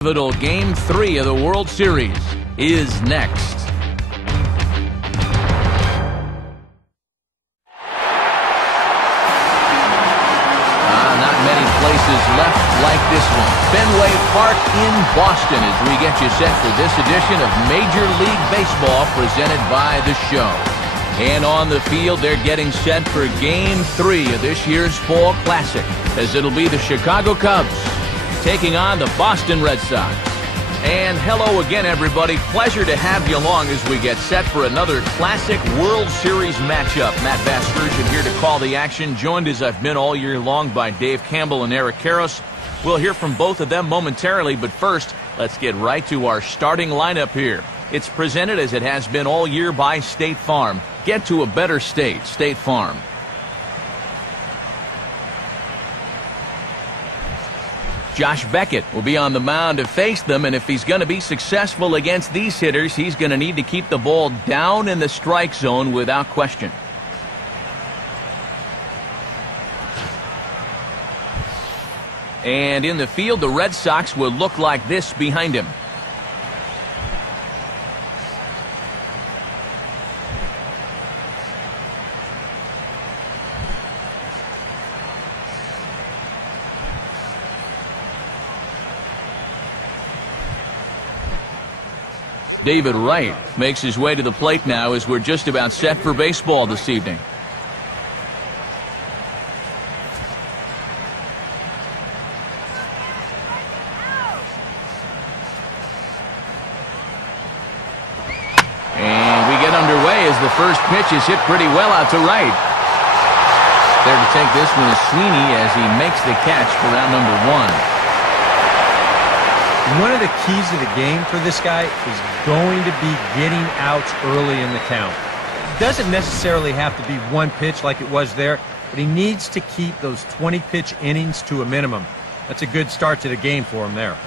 Pivotal Game 3 of the World Series is next. Not many places left like this one. Fenway Park in Boston as we get you set for this edition of Major League Baseball presented by The Show. And on the field, they're getting set for Game 3 of this year's Fall Classic, as it'll be the Chicago Cubs taking on the Boston Red Sox. And hello again, everybody. Pleasure to have you along as we get set for another classic World Series matchup. Matt Vasgersian here to call the action, joined as I've been all year long by Dave Campbell and Eric Karros. We'll hear from both of them momentarily, but first, let's get right to our starting lineup here. It's presented as it has been all year by State Farm. Get to a better state, State Farm. Josh Beckett will be on the mound to face them, and if he's going to be successful against these hitters, he's going to need to keep the ball down in the strike zone without question. And in the field, the Red Sox will look like this behind him. David Wright makes his way to the plate now as we're just about set for baseball this evening. And we get underway as the first pitch is hit pretty well out to right. There to take this one is Sweeney as he makes the catch for round number 1. One of the keys of the game for this guy is going to be getting outs early in the count. It doesn't necessarily have to be one pitch like it was there, but he needs to keep those 20-pitch innings to a minimum. That's a good start to the game for him there.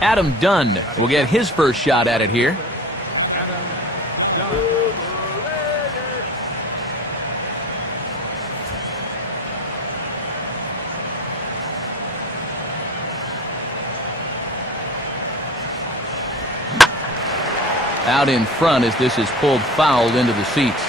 Adam Dunn will get his first shot at it here. Adam Dunn. Out in front as this is pulled foul into the seats.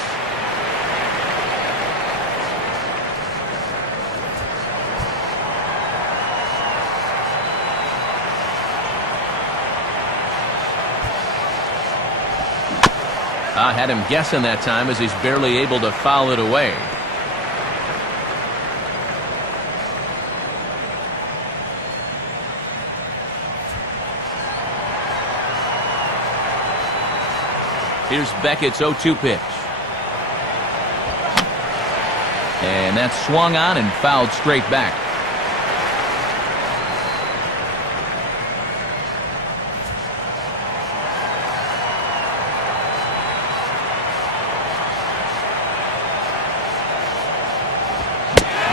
I had him guessing that time as he's barely able to foul it away. Here's Beckett's 0-2 pitch. And that's swung on and fouled straight back.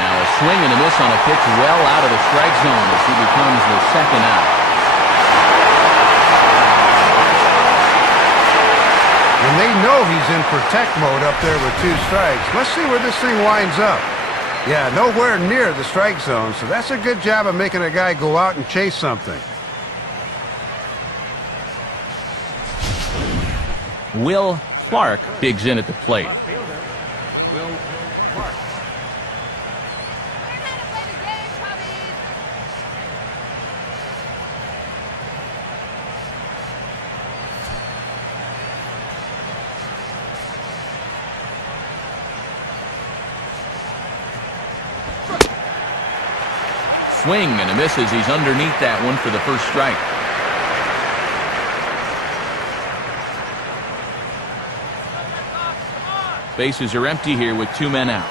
Now a swing and a miss on a pitch well out of the strike zone as he becomes the second out. And they know he's in protect mode up there with 2 strikes. Let's see where this thing winds up. Yeah, nowhere near the strike zone, so that's a good job of making a guy go out and chase something. Will Clark digs in at the plate. Will Clark. Swing and a miss as he's underneath that one for the first strike. Bases are empty here with 2 men out.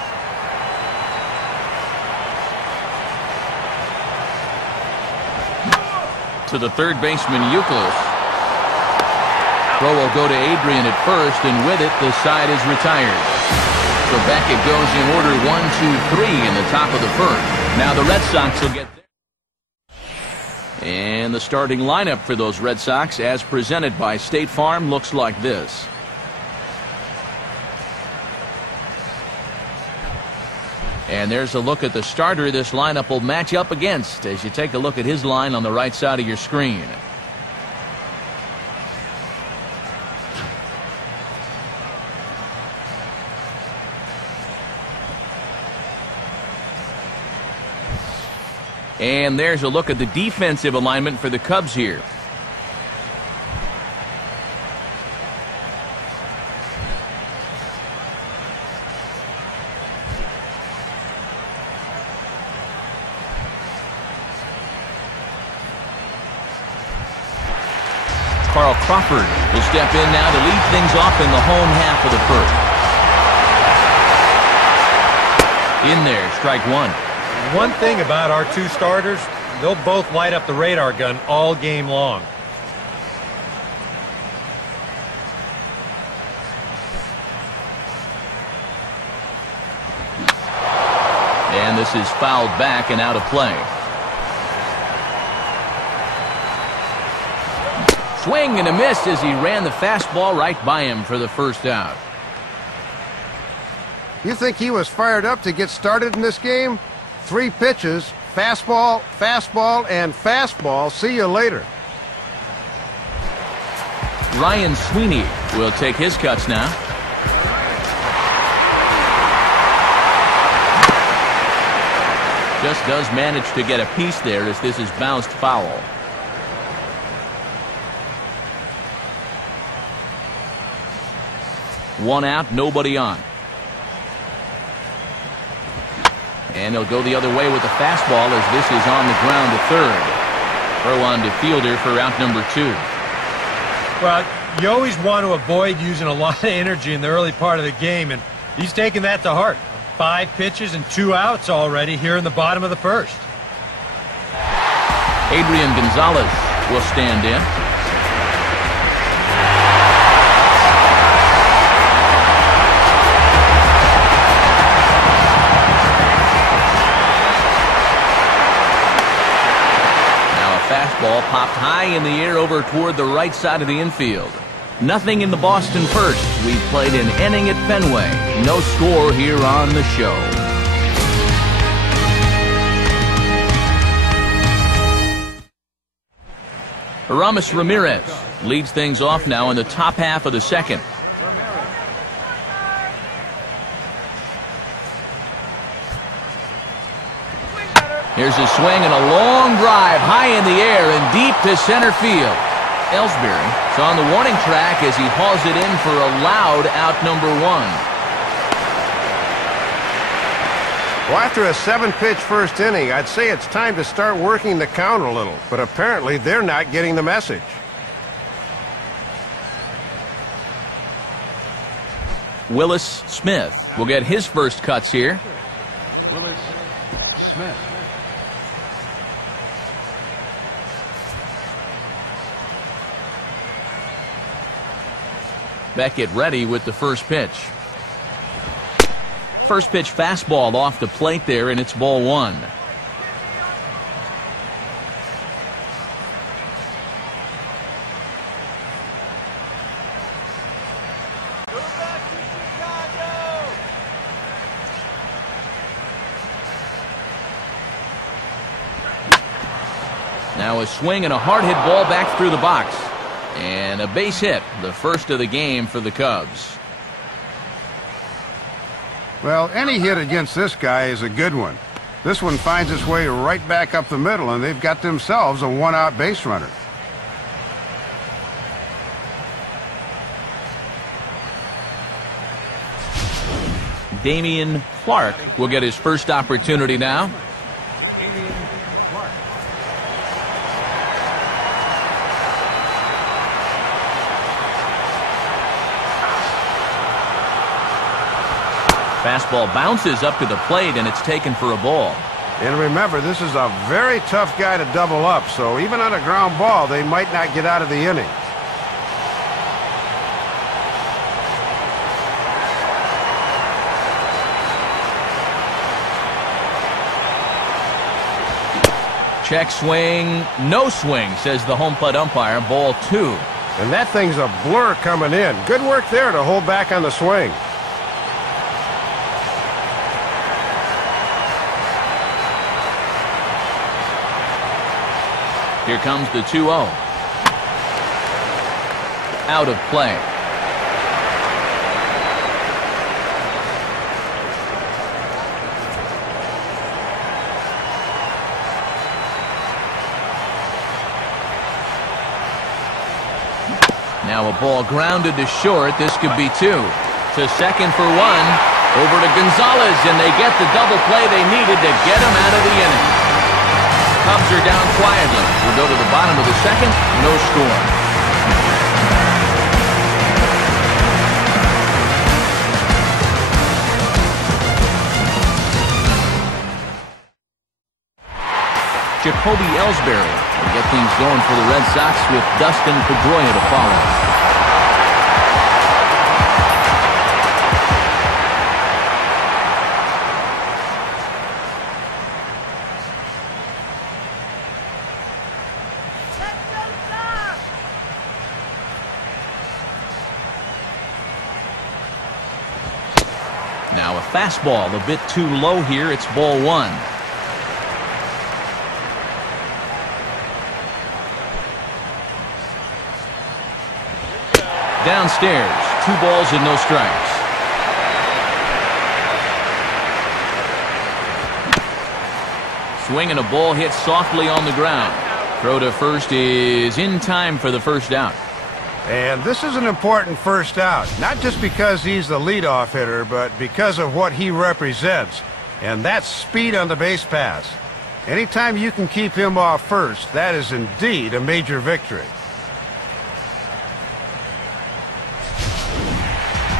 To the third baseman, Youkilis. Throw will go to Adrian at first, and with it, the side is retired. So Beckett goes in order 1, 2, 3 in the top of the first. Now the Red Sox will get there. And the starting lineup for those Red Sox, as presented by State Farm, looks like this. And there's a look at the starter this lineup will match up against as you take a look at his line on the right side of your screen. And there's a look at the defensive alignment for the Cubs here. Carl Crawford will step in now to lead things off in the home half of the first. In there, strike one. One thing about our two starters, they'll both light up the radar gun all game long. And this is fouled back and out of play. Swing and a miss as he ran the fastball right by him for the first out. You think he was fired up to get started in this game? 3 pitches, fastball, fastball, and fastball. See you later. Ryan Sweeney will take his cuts now. Just does manage to get a piece there as this is bounced foul. One out, nobody on. And he'll go the other way with the fastball as this is on the ground to third. Throw on to fielder for out number 2. Well, you always want to avoid using a lot of energy in the early part of the game, and he's taking that to heart. 5 pitches and 2 outs already here in the bottom of the first. Adrian Gonzalez will stand in. Fastball popped high in the air over toward the right side of the infield. Nothing in the Boston first. We played an inning at Fenway. No score here on the show. Aramis Ramirez leads things off now in the top half of the second. Here's a swing and a long drive high in the air and deep to center field. Ellsbury is on the warning track as he hauls it in for a loud out number 1. Well, after a 7-pitch first inning, I'd say it's time to start working the count a little, but apparently they're not getting the message. Willis Smith will get his first cuts here. Willis Smith. Beckett ready with the first pitch. First pitch fastball off the plate there, and it's ball 1. Now a swing and a hard hit ball back through the box. And a base hit, the first of the game for the Cubs. Well, any hit against this guy is a good one. This one finds its way right back up the middle, and they've got themselves a 1-out base runner. Damian Clark will get his first opportunity now. Damian Clark. Fastball bounces up to the plate, and it's taken for a ball. And remember, this is a very tough guy to double up, so even on a ground ball, they might not get out of the inning. Check swing, no swing, says the home plate umpire. Ball 2. And that thing's a blur coming in. Good work there to hold back on the swing. Here comes the 2-0. Out of play. Now a ball grounded to short. This could be 2. To second for 1. Over to Gonzalez, and they get the double play they needed to get him out of the inning. Cubs are down quietly. We'll go to the bottom of the second. No score. Jacoby Ellsbury will get things going for the Red Sox with Dustin Pedroia to follow. Now a fastball a bit too low here. It's ball 1. Downstairs, 2 balls and no strikes. Swing and a ball hit softly on the ground. Throw to first is in time for the first out. And this is an important first out, not just because he's the leadoff hitter, but because of what he represents, and that's speed on the base pass. Anytime you can keep him off first, that is indeed a major victory.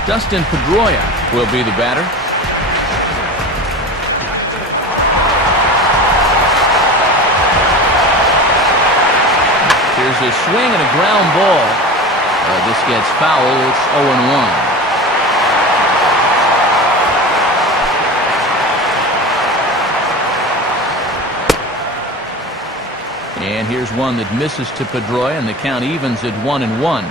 Dustin Pedroia will be the batter. Here's a swing and a ground ball. This gets foul. It's 0-1. And here's one that misses to Pedroia, and the count evens at 1-1.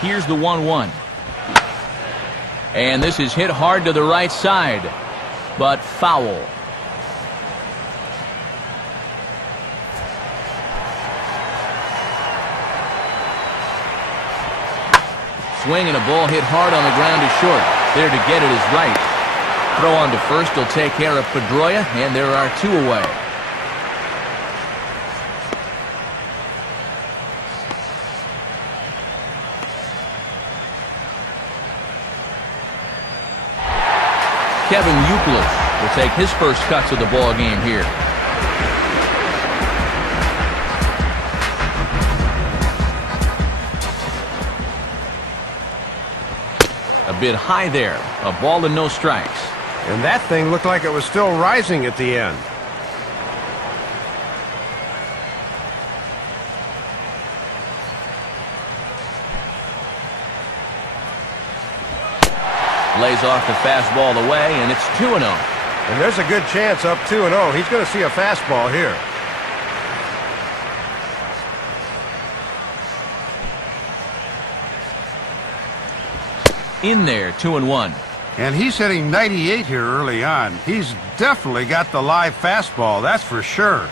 Here's the 1-1. And this is hit hard to the right side, but foul. Swing and a ball hit hard on the ground to short. There to get it is right. Throw on to first will take care of Pedroia, and there are 2 away. Kevin Youkilis will take his first cuts of the ball game here. A bit high there. A ball and no strikes. And that thing looked like it was still rising at the end. Lays off the fastball away, and it's 2-0. And there's a good chance up 2-0. He's going to see a fastball here. In there, 2-1. And he's hitting 98 here early on. He's definitely got the live fastball, that's for sure.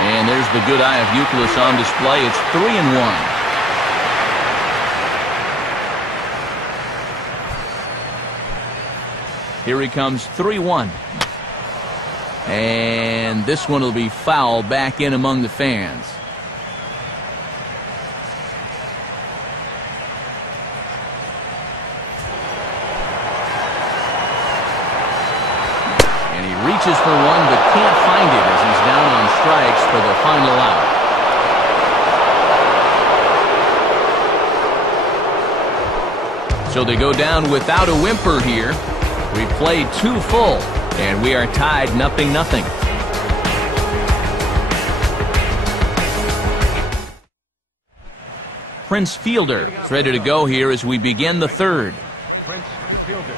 And there's the good eye of Youkilis on display. It's 3-1. Here he comes, 3-1. And this one will be foul back in among the fans. And he reaches for one but can't find it as he's down on strikes for the final out. So they go down without a whimper here. We played 2 full, and we are tied 0-0. Prince Fielder is ready to go here as we begin the third. Prince Fielder.